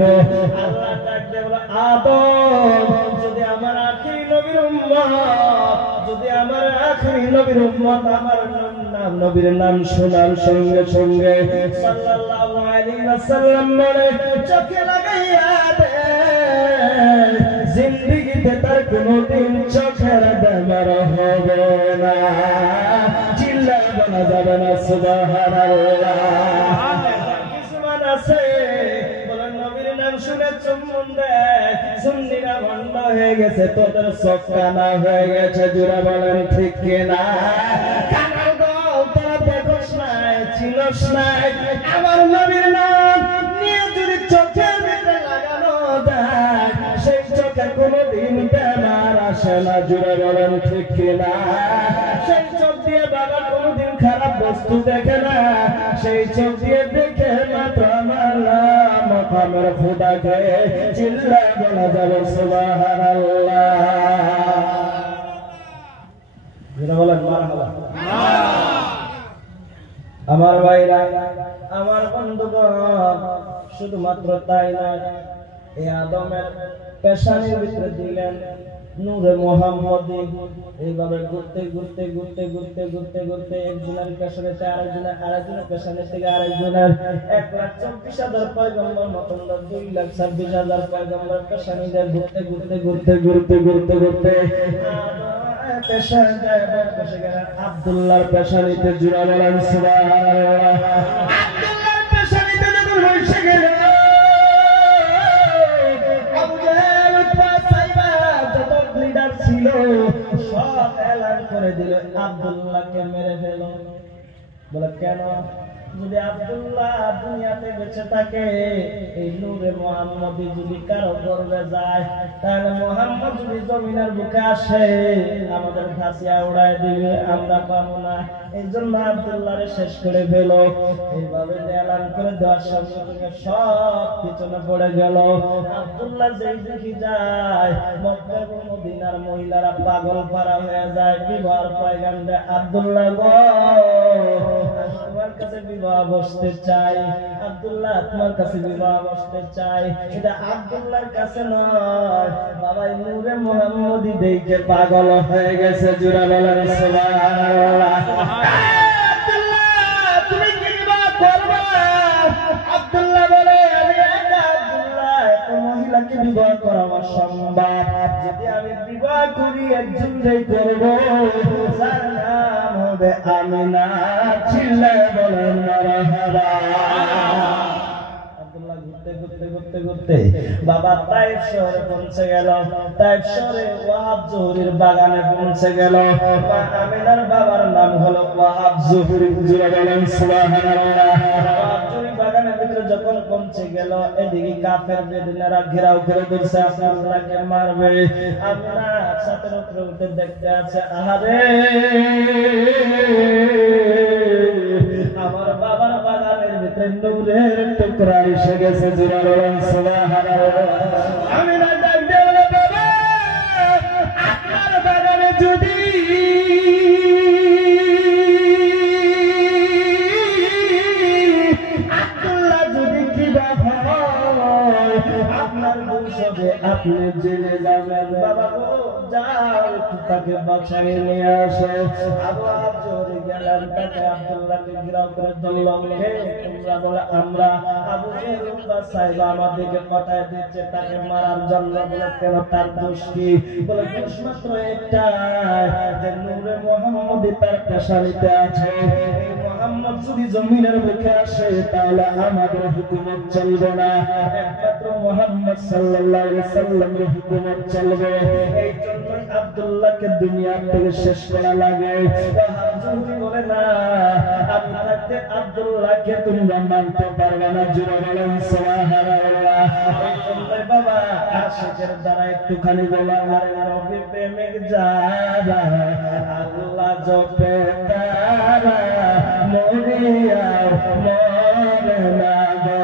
আল্লাহ ডাকতে বলে আদম যদি আমার আখিরি নবীর উম্মত আমার নবীর নাম শোনার সঙ্গে সঙ্গে সাল্লাল্লাহু আলাইহি ওয়াসাল্লাম বলে চোখে লাগাইয়া দে জিন্দেগিতে তার কোনোদিন চোখের বেমার হবে না চিল্লায় বলা যাবে না সুবহানাল্লাহ কিছুমান আছে শুনে চুম্বন দেয় সুন্নিরা বন্ধ হয়ে গেছে তোদের চোখ কানা হয়ে গেছে জোরে বলেন ঠিক কিনা কানার দল তোরা দেখোস নাই চিনস নাই আমার নবীর নাম নিয়ে যদি চোখের ভিতরে লাগানো যায় সেই চোখে কোনোদিন বেমার আসে না জোরে বলেন ঠিক কিনা সেই চোখ দিয়ে বাবা কোনোদিন খারাপ বস্তু দেখে না সেই চোখ দিয়ে দেখে মাত্র আমার মকামের খুদাকে চিল্লায় বলা যাবে সুবহানাল্লাহ বলেন মারহাবা আমার ভাইরা আমার বন্ধুগণ শুধুমাত্র তাই নয় এই আদমের পেশানির ভিতরে দিলেন নূরে মুহাম্মদী এইভাবে ঘুরতে ঘুরতে ঘুরতে ঘুরতে ঘুরতে ঘুরতে একজনের পেছনে আরেকজনের পেছনে থেকে আরেকজনের 1,24,000 পয়গম্বর মতন 2,26,000 পয়গম্বর পেছানিদের ঘুরতে ঘুরতে ঘুরতে ঘুরতে ঘুরতে ঘুরতে আব্দুল্লাহর পেছানিতে জুড়া বলেন সুবহানাল্লাহ আব্দুল্লাহর পেছানিতে যখন বসে গেল সব এলান করে দিল আব্দুল্লাহকে মেরে ফেল বলে কেন যদি আব্দুল্লাহ দুনিয়াতে বেঁচে থাকে এই নূরে মুহাম্মদী যদি কারো গর্বে যায় তাহলে মুহাম্মদ যদি জমিনের বুকে আসে আমাদের ফাঁসিয়া উড়ায় দিবে আমরা পাবো না এই জন্য আব্দুল্লাহরে শেষ করে ফেল এইভাবে এলান করে দেওয়ার সঙ্গে সঙ্গে সব পিছনে পড়ে গেল আব্দুল্লাহ যেই দেখি যায় মক্কা এবং মদিনার মহিলারা পাগল পারা হয়ে যায় বিবাহ পয়গাম দেয় আব্দুল্লাহ গো তোমার কাছে বিবাহ বসতে চাই আব্দুল্লাহ তোমার কাছে বিবাহ বসতে চাই এটা আব্দুল্লাহর কাছে নয় বাবা নূরে মুহাম্মদী দেখে পাগল হয়ে গেছে জোরে বলেন সুবহানাল্লাহ আব্দুল্লাহ তুমি কি বিবাহ করবে আব্দুল্লাহ বলে আমি আব্দুল্লাহ এত মহিলাকে বিবাহ করা আমার সম্ভব যদি আমি বিবাহ করি একজনই করব যার নাম হবে আমিনা চিল্লায় বলেন মারহাবা আব্দুল্লাহ ঘুরতে ঘুরতে ঘুরতে ঘুরতে বাবা তাইফ শহরে পৌঁছে গেল তাইফ শহরে ওয়াহাব জোহরির বাগানে পৌঁছে গেল আমিনার বাবার নাম হলো ওয়াহাব জোহরি জোরে বলেন সুবহানাল্লাহ ওয়াহাব জোহরি বাগানের ভিতরে যখন পৌঁছে গেল এদিকে কাফের বেদিনারা ঘেরাও করে ধরছে আব্দুল্লাহকে মারবে আমিনা ছাদের উপরে উঠে দেখতে আছে আহারে আমার বাবার বাগানের ভিতরে নূরের টুকরা এসে গেছে জোরে বলেন সুবহানাল্লাহ আমিনা ডাক দিয়ে বলে বাবা আপনার বাগানে যদি আব্দুল্লাহ যদি কিবা হয় আপনার বংশে আপনি জেনে যাবেন বাবা গো যাও তাকে বাঁচাই নিয়ে আসো আবু জোরে গেলাম তাকে আব্দুল্লাহকে ঘেরাও করে ধরলাম হে তোমরা বলে আমরা আবু জেহেল সাহেব আমাদেরকে পাঠায় দিচ্ছে তাকে মারার জন্য বলে কেন তার দোষ কি বলে দোষ মাত্র একটা যে নূরে মুহাম্মদী তার পেশানিতে আছে মুহাম্মদ যদি জমিনের বুকে আসে তাহলে আমাদের হুকুমত চলবে না একমাত্র মুহাম্মদ সাল্লাল্লাহু আলাইহি ওয়াসাল্লামের হুকুমত চলবে এই জন্য আব্দুল্লাহকে দুনিয়া থেকে শেষ করা লাগে যদি বলে না আমি থাকতে আব্দুল্লাহকে তোমরা মানতে পারবে না জোরে বলেন সুবহানাল্লাহ বাবা আশিকের দ্বারা একটুখানি বলা আরে নবী প্রেমিক যারা আল্লাহ জপে তারা মরিয়া মরে না গো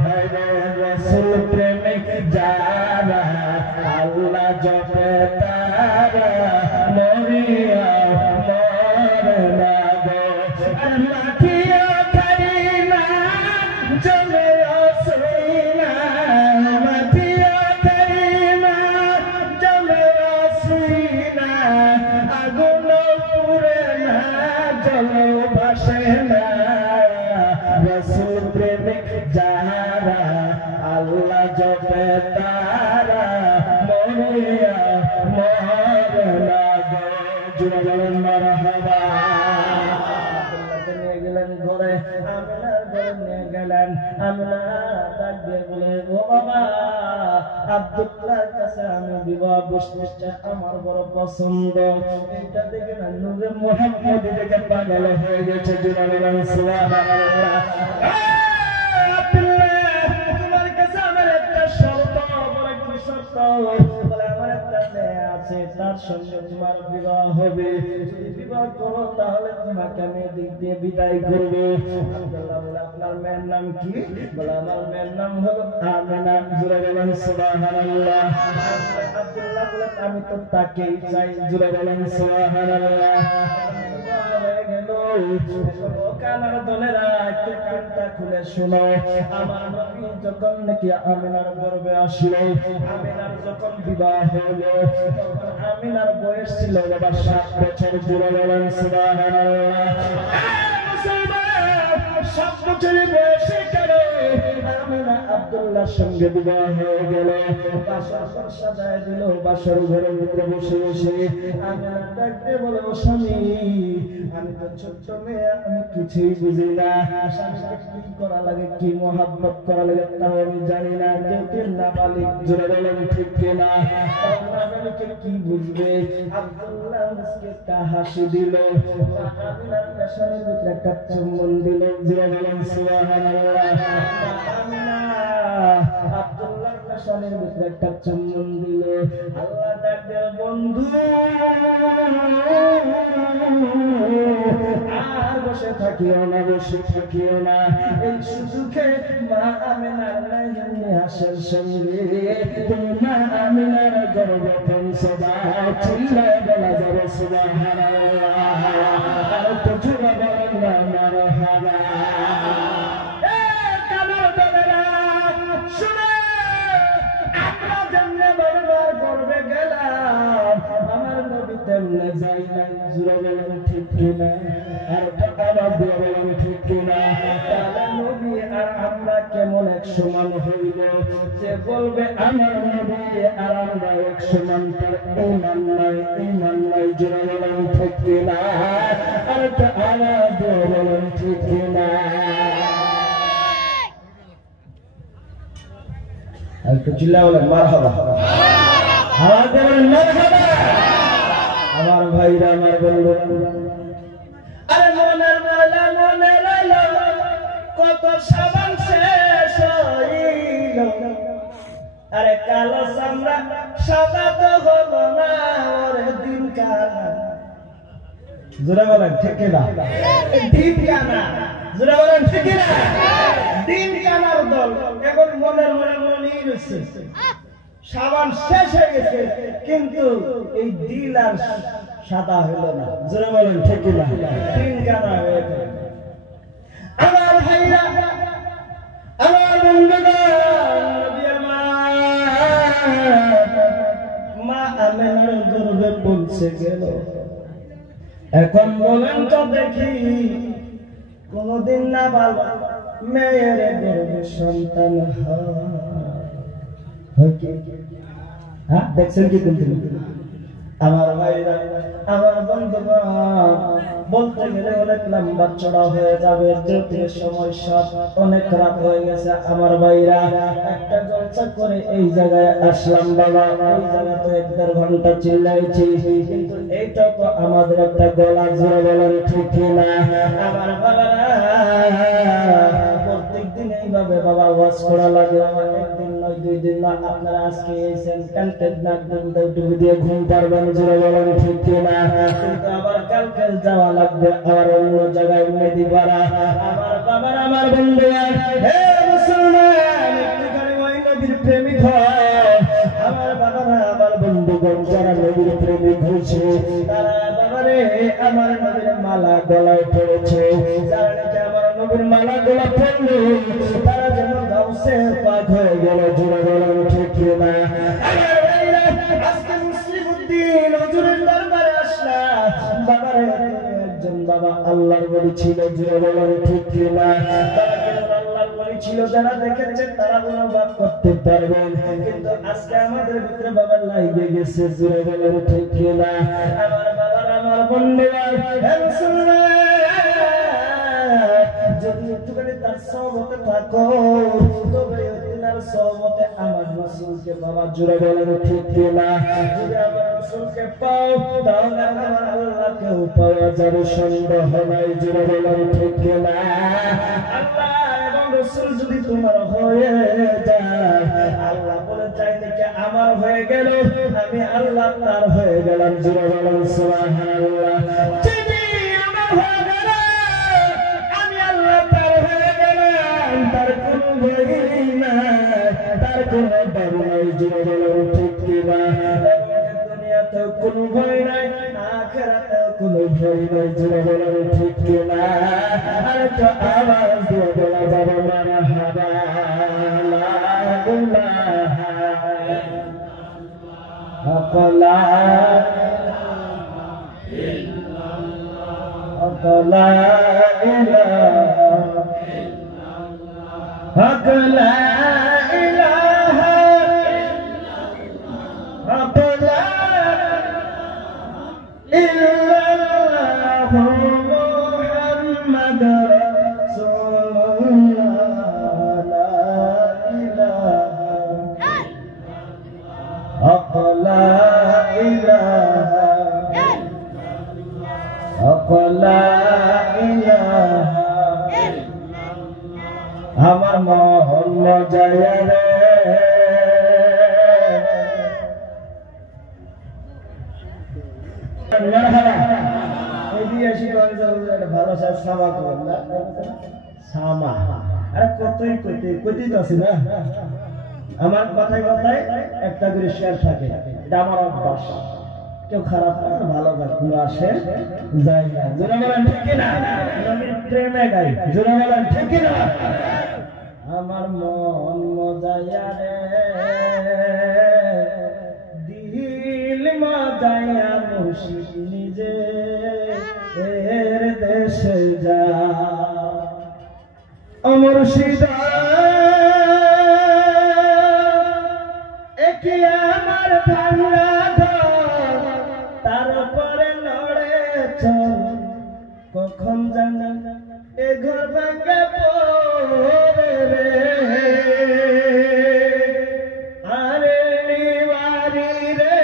হরে রাসূল প্রেমিক যারা আল্লাহ জপে তারা মরিয়া মরে না গো মাটিয়া কারিনা জমে আসিনা আল্লাহ জপে তারা মরিয়া মরে না গো জোরে বলেন মারহাবা আব্দুল্লাহকে নিয়ে গেলেন ঘরে আমিনার ঘরে নিয়ে গেলেন আমিনা ডাক দিয়ে বলে ও বাবা আব্দুল্লাহর কাছে আমি বিবাহ বসতে আমার বড় পছন্দ এটা দেখে না নূরে মুহাম্মদ দেখে পাগল হয়ে গেছে জোরে বলেন সুবহানাল্লাহ তোমার কাছে আমার একটা শর্ত বলে কি শর্ত বলে আমার একটা মেয়ে আছে তার সঙ্গে তোমার বিবাহ হবে যদি বিবাহ করো তাহলে তোমাকে আমি দিক দিয়ে বিদায় করবো আব্দুল্লাহ বলে আপনার মেয়ের নাম কি বলে আমার মেয়ের নাম হলো আমিনা জোরে বলেন সুবহানাল্লাহ আব্দুল্লাহ বলে আমি তো তাকেই চাই জোরে বলেন সুবহানাল্লাহ হয়ে গেল কানার দলেরা একটু কানটা খুলে শোনো আমার নবী যখন নাকি আমিনার গর্ভে আসলো আমিনার যখন বিবাহ হলো তখন আমিনার বয়স ছিল বাবা 7 বছর জুড়ে বলেন সুবহানাল্লাহ 7 বছরের বয়সে কেন আমিনা আব্দুল্লাহর সঙ্গে বিবাহ হয়ে গেল বাসর সাজায় দিল বাসর ঘরের ভিতরে বসে বসে আমিনা ডাকতে বলে ও স্বামী আমি তো ছোট্ট মেয়ে আমি কিছুই বুঝি না স্বামীকে কি করা লাগে কি মহব্বত করা লাগে তা আমি জানি না যেহেতু নাবালিগ জোরে বলেন ঠিক কিনা নাবালিগকে কি বুঝবে আব্দুল্লাহ মুস্কিটা হাসি দিল আমিনার পেশানের ভিতরে একটা চুম্বন দিল জোরে বলেন সুবহানাল্লাহ আমিনা আব্দুল্লাহ পেশানের ভিতরে একটা চুম্বন দিল আল্লাহ ডাকে বন্ধু আর বসে থাকিও না বসে থাকিও না এই সুযোগে মা আমিনার হাসের সঙ্গে মা আমিনার গর্ভধারণ সদা চিল্লায় বলা যাবে সুবহানাল্লাহ আর তো জোরে বলেন না মারহাবা কামাল দাদারা শুনে আমরা যেমনে বারবার করবে গেলাম আমার নবী তেমনে যাই না জোরে বলেন ঠিক কিনা আর আবার দিয়ে বলেন ঠিক কিনা তাহলে নবী আর আমরা কেমন এক সমান হইব যে বলবে আমার নবী আর আমরা এক সমান তার ঈমান নাই জোরে বলেন ঠিক কিনা আর আবার দিয়ে বলেন ঠিক কিনা একটু চিল্লা বলেন মারহাবা হাওয়া দেবেন মারহাবা আমার ভাইরা আমার বন্ধুরা আরে মনের মালা মনের আলো কত সাবান শেষ হইল আরে কালো চামড়া সাদা তো হলো না ওরে দিন কানা জোরে বলেন ঠিক না দিন কানা জোরে বলেন ঠিক না দিন কানার দল এখন মনের মনে মনেই রয়েছে সাবান শেষ হয়ে গেছে কিন্তু এই দিল আর সাদা হইল না জোরে বলেন ঠিক না দিন কানা হয়ে গেল আমার ভাইরা আমার বন্ধুগণ মা আমিনার গর্ভে পৌঁছে গেল এখন বলেন তো দেখি কোনদিন না বাবা মেয়ের গর্ভে সন্তান হয় কি হ্যাঁ দেখছেন কি আমার ভাইরা আমার বন্ধুগণ বলতে গেলে অনেক লম্বা চড়া হয়ে যাবে যদিও সমস্যা অনেক রাত হয়ে গেছে আমার ভাইরা একটা জলসা করে এই জায়গায় আসলাম বাবা ওই জায়গা তো 1.5 ঘন্টা চিল্লাইছি কিন্তু এইটা তো আমাদের একটা গলা জোরে বলেন ঠিক না আমার বাবারা প্রত্যেকদিন এইভাবে বাবা ওয়াজ করা লাগে আমার একদিন নয় 2 দিন না আপনারা আজকে এসেছেন কালকে না ডুবে দিয়ে ঘুম পারবেন জোরে বলেন ঠিক না কিন্তু আবার কালকে যাওয়া লাগবে আবার অন্য জায়গায় মেদিপাড়া আমার বাবার আমার বন্ধুরা হে মুসলমান একটুখানি ওই নবীর প্রেমিক হয় আমার বাবারা আমার বন্ধুগণ যারা নবীর প্রেমিক হয়েছে তারা বাবারে আমার নবীর মালা গলায় পড়েছে যারা নাকি আমার নবীর মালা গলা পড়লো তারা যেন গাউসে পাক হয়ে গেল জোরে বলেন ঠিক না আজকে মুসলিম উদ্দিন হুজুরের দরবারে আসলাম বাবারে একজন বাবা আল্লাহর ওলি ছিল জোরে বলেন ঠিক না তারা কেন আল্লাহর ওলি ছিল যারা দেখেছে তারা অনুভব করতে পারবেন, কিন্তু আজকে আমাদের ভিতরে বাবা লাগিয়ে গেছে। জোরে বলেন ঠিক কিনা? আমার বাবার আমার বন্ধুরা যদি একটুখানি তার সহবতে থাকো তবে তার সহবতে আমার রাসূলকে বাবা জোরে বলেন ঠিক কিনা? যদি আমার রাসূলকে পাও তাহলে আমার আল্লাহকেও পাওয়া যাবে, সন্দেহ নাই। জোরে বলেন ঠিক কিনা? আল্লাহ এবং রাসূল যদি তোমার হয়ে যায়, আল্লাহ বলে চাই থেকে আমার হয়ে গেল, আমি আল্লাহ তার হয়ে গেলাম। জোরে বলেন সুবহানাল্লাহ। যদি আমার হয়ে গেল, আমি আল্লাহ তার হয়ে গেলাম, তার কোনো ভয় নাই, তার কোনো ডর নাই। জোরে বলেন ঠিক কিনা? দুনিয়াতেও কোনো ভয় নাই, আখিরাতেও কোনো ভয় নাই। জোরে বলেন ঠিক কিনা? আর তো আওয়াজ দিয়ে বলা যাবে মারহাবা লা ইলাহা ইল্লাল্লাহ লা ইলাহা ইল্লাল্লাহ মুহাম্মাদুর রাসূলুল্লাহ লা ইলাহা আমার মহল মজায়া রে ভালো সামা করলাম সামা। আরে কতই কতই তো আছে না, আমার কথায় কথায় একটা করে শেয়ার থাকে, এটা আমার অভ্যাস। কেউ খারাপ না, ভালো গান আসে যাই না। জোরে বলেন ঠিক কিনা? নবীর প্রেমে গাই। জোরে বলেন ঠিক কিনা? আমার মন মজায়া রে দিল মজায়া মুর্শিদ নিজে এর দেশে যা। ও মুর্শিদ একি আমার ভাঙা ঘর, তার উপরে নড়ে চল, কখন জানা এ ঘর ভাঙা পড়ে রে। আরে নিবারি রে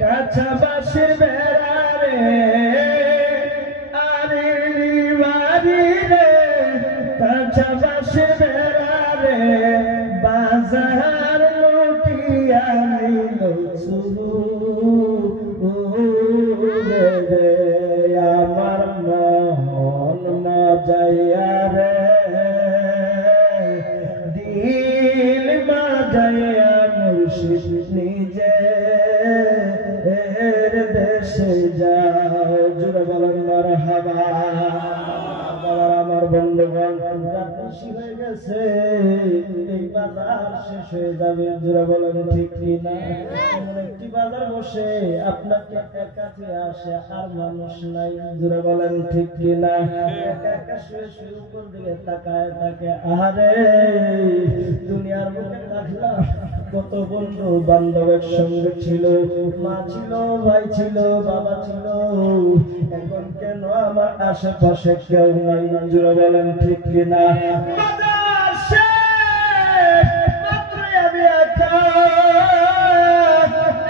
কাছা বাসে বেড়া রে, আরে নিবারি রে কাছা বাসে বেড়া রে, বাজার লুটিয়া নিল রে। আমার মন মজায়া রে দিল মজায়া মুর্শিদ নিজে এর দেশে যাও। জোরে বলেন মারহাবা। আমার বন্ধুগণ রাত বেশি হয়ে গেছে, এই বাজার শেষ হয়ে যাবে। জোরে বলেন ঠিক কিনা? একটি বাজার বসে আপনাকে কাছে আসে আর মানুষ নাই। জোরে বলেন ঠিক কিনা? একা একা শুয়ে শুয়ে উপর দিকে তাকায় থাকে। আহারে দুনিয়ার মুখে থাকলাম, কত বন্ধু বান্ধবের সঙ্গে ছিল, মা ছিল, ভাই ছিল, বাবা ছিল, এখন কেন আমার আশেপাশে কেউ নাই। জোরে বলেন ঠিক কিনা? আমি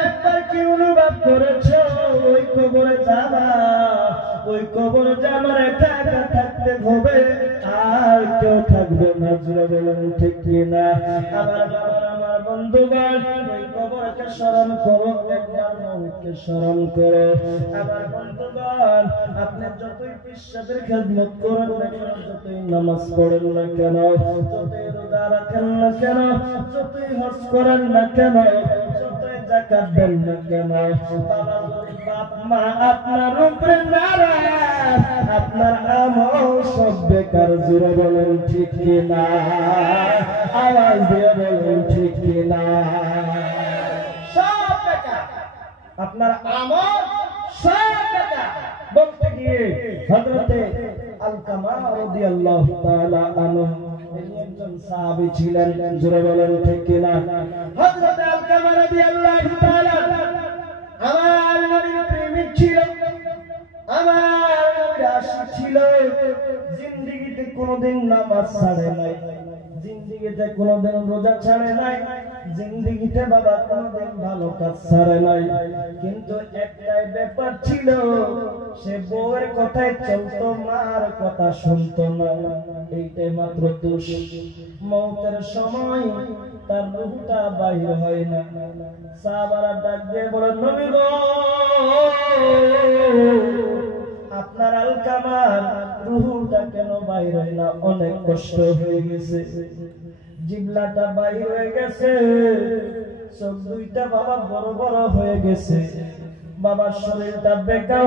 একবার কি অনুভব করেছ ওই কবরে যাবা, ওই কবরে যাবার একা একা থাকতে হবে, আর কেউ থাকবে না। জোরে বলেন ঠিক কিনা? আমার বাবার আমার বন্ধুগণ ওই কবরকে স্মরণ করো, একবার মৌতকে স্মরণ করো। আমার বন্ধুগণ আপনি যতই বিশ্বাসের খেদমত করেন না কেন, যতই নামাজ পড়েন না কেন, যতই রোজা রাখেন না কেন, যতই হজ করেন না কেন, যতই যাকাত দেন না কেন, বাবা বাপ মা আপনার উপরে নারাজ, আপনার আমল সব বেকার। জোরে বলেন ঠিক কিনা? আওয়াজ দিয়ে বলেন ঠিক কিনা? সব বেকার, আপনার আমল সব বেকার। বলতে গিয়ে হযরতে আলকামা রাদিয়াল্লাহু তাআলা আনহু তিনি একজন সাহাবী ছিলেন, জোরে বলেন ঠিক কিনা? হযরত আলকামা রাদিয়াল্লাহু তাআলা আমার নবীর প্রেমিক ছিল, আমার নবীর আশিক ছিল। জিন্দেগিতে কোনোদিন নামাজ ছাড়ে নাই, জিন্দেগিতে কোনোদিন রোজা ছাড়ে নাই, জিন্দেগিতে বাবা কোনোদিন ভালো কাজ ছাড়ে নাই। কিন্তু একটাই ব্যাপার ছিল, সে বউয়ের কথায় চলতো, মার কথা শুনতো না। এইটাই মাত্র দোষ। মওতের সময় তার রূহটা বাইর হয় না। সাহাবারা ডাক দিয়ে বলে, নবী গো, আপনার আলকামার রূহটা কেন বাইর হয় না? অনেক কষ্ট হয়ে গেছে, জিহ্বাটা বাইর হয়ে গেছে, চোখ দুইটা বাবা বড় বড় হয়ে গেছে, বাবার শরীরটা বেকা